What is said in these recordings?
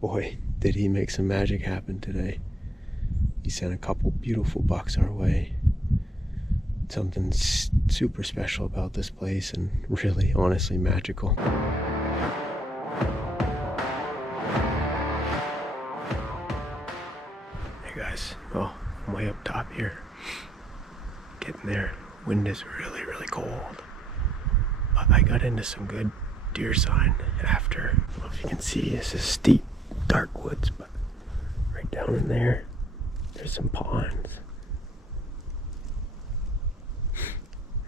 Boy, did he make some magic happen today. He sent a couple beautiful bucks our way. Something super special about this place and really, honestly magical. Hey guys, well, I'm way up top here. Getting there. Wind is really, really cold. But I got into some good deer sign after. I don't know if you can see, this is steep, dark woods, but right down in there, there's some ponds.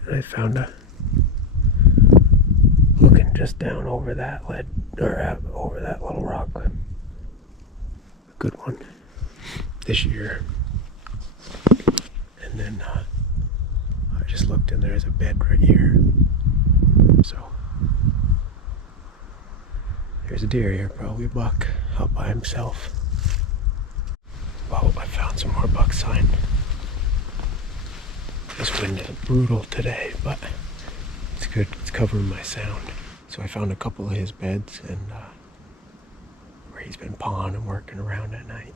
And I found looking just down over that ledge, or over that little rock. A good one this year. And then I just looked and there's a bed right here. So there's a deer here, probably a buck, out by himself. Well, I found some more buck sign. This wind is brutal today, but it's good. It's covering my sound. So I found a couple of his beds and where he's been pawing and working around at night.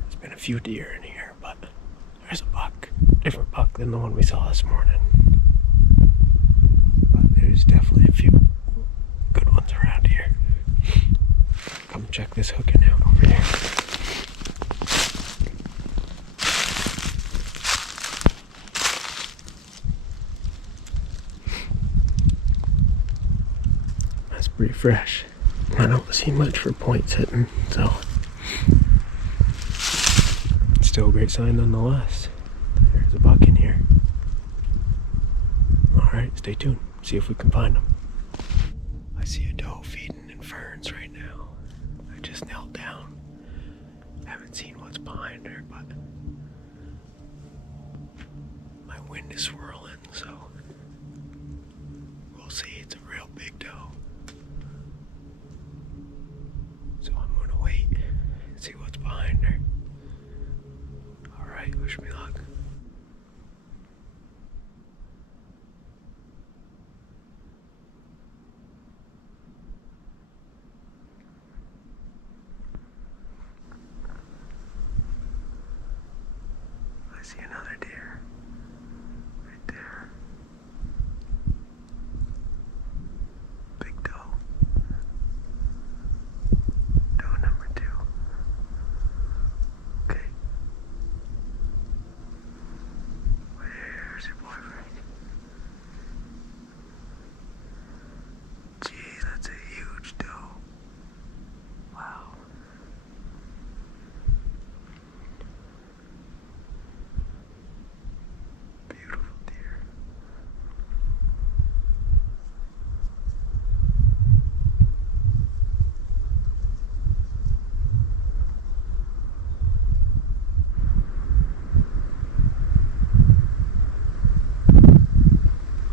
There's been a few deer in here, but there's a buck. Different buck than the one we saw this morning. But there's definitely a few good ones around here. Come check this hooking out over here. That's pretty fresh. I don't see much for points hitting, so still a great sign nonetheless. There's a buck in here. Alright, stay tuned. See if we can find him. I see a doe feeding in ferns right now. I just knelt down. Haven't seen what's behind her, but my wind is swirling, so we'll see. It's a real big doe. So I'm gonna wait and see what's behind her. Alright, wish me luck. I see another deer right there. Big doe. Doe number 2. Okay. Where's your boyfriend? Gee, that's a huge doe. Wow. Beautiful deer.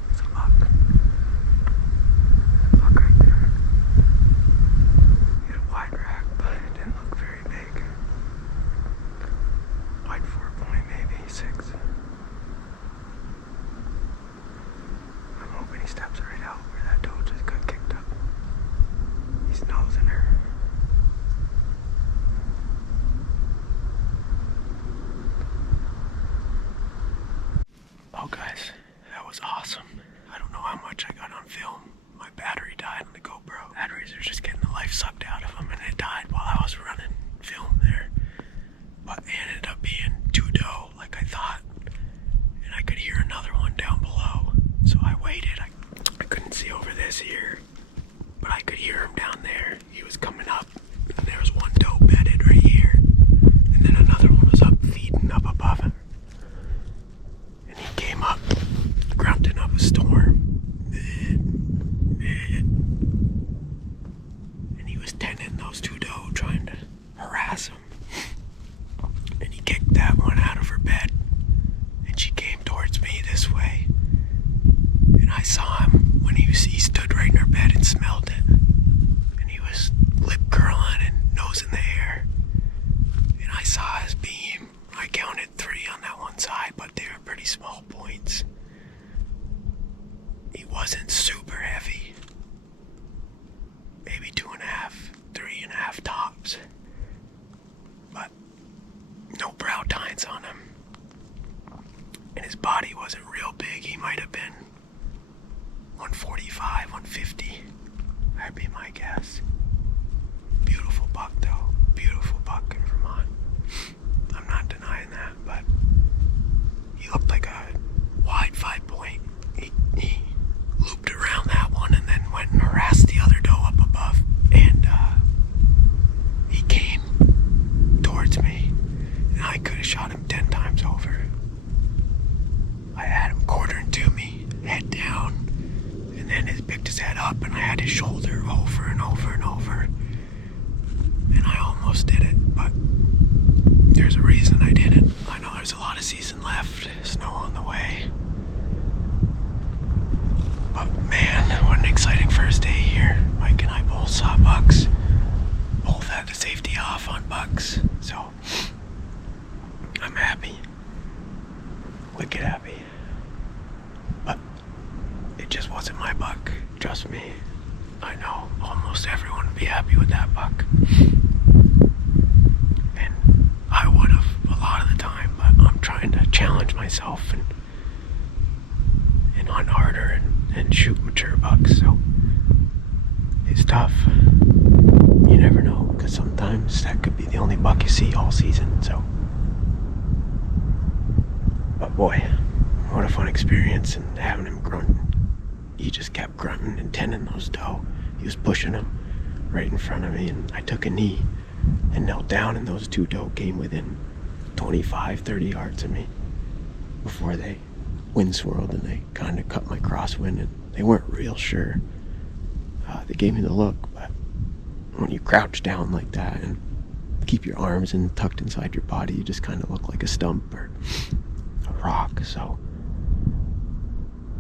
It's a buck. Buck right there. He had a wide rack, but it didn't look very big. Wide 4-point, maybe 6. I'm hoping he steps right out where that doe just got kicked up. He's nosing her. Oh guys, that was awesome. I don't know how much I got on film. My battery died on the GoPro. Batteries are just getting the life sucked out of them, and it died while I was running film there. But it ended up being 2 doe, like I thought. And I could hear another one down below. So I waited. I couldn't see over this here, but I could hear him down there. He was coming up, and there was one doe bedded right here. And then another one was up feeding up above him. And he came up, grunting up a storm. And he was tending those 2 doe, trying to harass him. And he kicked that one out of her bed. And she came towards me this way. And I saw him when he stood right in her bed and smelled it. And he was lip curling and nose in the air. And I saw his beam. I counted 3 on that one side, but they were pretty small points. He wasn't super heavy. Maybe 2.5, 3.5 measurements on him. And his body wasn't real big. He might have been 145, 150. That'd be my guess. Beautiful buck though. Beautiful buck in Vermont. I'm not denying that, but he looked like a wide 5-point. He looped around that one and then went and harassed the other doe up above. And he came towards me, and I could have shot him 10 times over. I had him quartering to me, head down, and then he picked his head up, and I had his shoulder over and over and over. And I almost did it, but there's a reason I didn't. I know there's a lot of season left, snow on the way. But man, what an exciting first day here. Mike and I both saw bucks. Both had the safety off on bucks. So, I'm happy. Wicked happy. But it just wasn't my buck. Trust me. I know almost everyone would be happy with that buck. And I would have a lot of the time, but I'm trying to challenge myself and hunt harder and shoot mature bucks, so it's tough. You never know, because sometimes that could be the only buck you see all season, so. But boy, what a fun experience, and having him grunt. He just kept grunting and tending those doe. He was pushing them right in front of me, and I took a knee and knelt down, and those two doe came within 25, 30 yards of me before they wind swirled, and they kind of cut my crosswind, and they weren't real sure. They gave me the look, but when you crouch down like that and keep your arms tucked inside your body, you just kind of look like a stump or a rock. So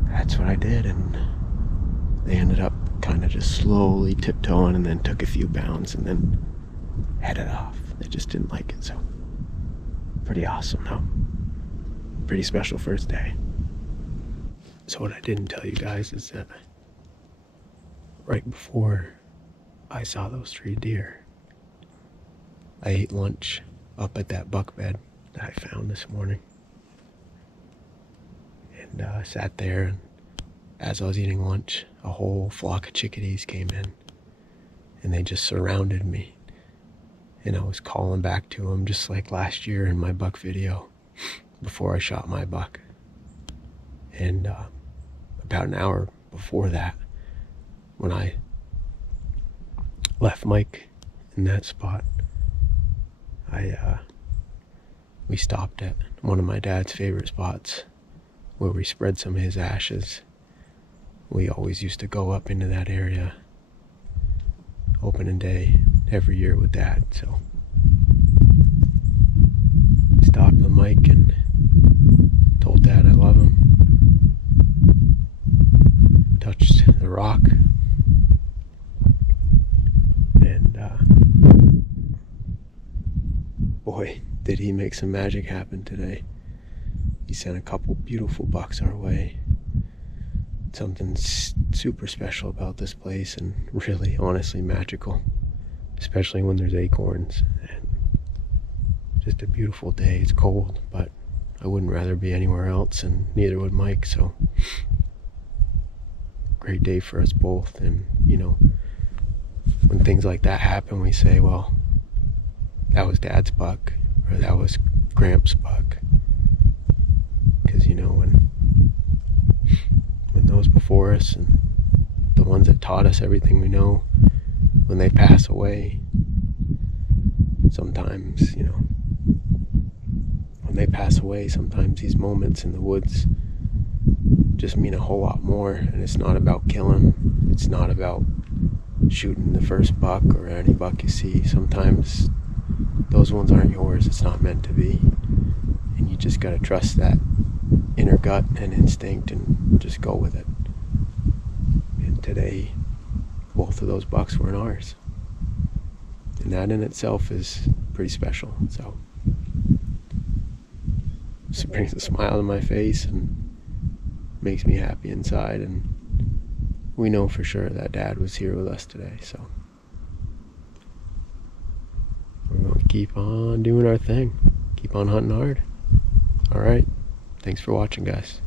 that's what I did, and they ended up kind of just slowly tiptoeing and then took a few bounds and then headed off. They just didn't like it, so pretty awesome though. Pretty special first day. So what I didn't tell you guys is that right before I saw those 3 deer, I ate lunch up at that buck bed that I found this morning. And I sat there, and as I was eating lunch, a whole flock of chickadees came in, and they just surrounded me. And I was calling back to them just like last year in my buck video before I shot my buck. And about an hour before that, when I left Mike in that spot, we stopped at one of my dad's favorite spots where we spread some of his ashes. We always used to go up into that area opening day every year with Dad, so stopped the Mike and told Dad I love him. Touched the rock, and boy, did he make some magic happen today. He sent a couple beautiful bucks our way. Something super special about this place, and really, honestly, magical, especially when there's acorns. And just a beautiful day. It's cold, but I wouldn't rather be anywhere else, and neither would Mike, so great day for us both. And you know, when things like that happen, we say, well, that was Dad's buck, or that was Gramps' buck, because you know, when those before us and the ones that taught us everything we know, when they pass away, sometimes, you know, when they pass away, sometimes these moments in the woods just mean a whole lot more. And it's not about killing, it's not about shooting the first buck or any buck you see. Sometimes those ones aren't yours, it's not meant to be, and you just gotta trust that inner gut and instinct and just go with it. And today, both of those bucks were ours, and that in itself is pretty special. So it brings a smile to my face and makes me happy inside, and we know for sure that Dad was here with us today, so we're going to keep on doing our thing, keep on hunting hard. All right. Thanks for watching, guys.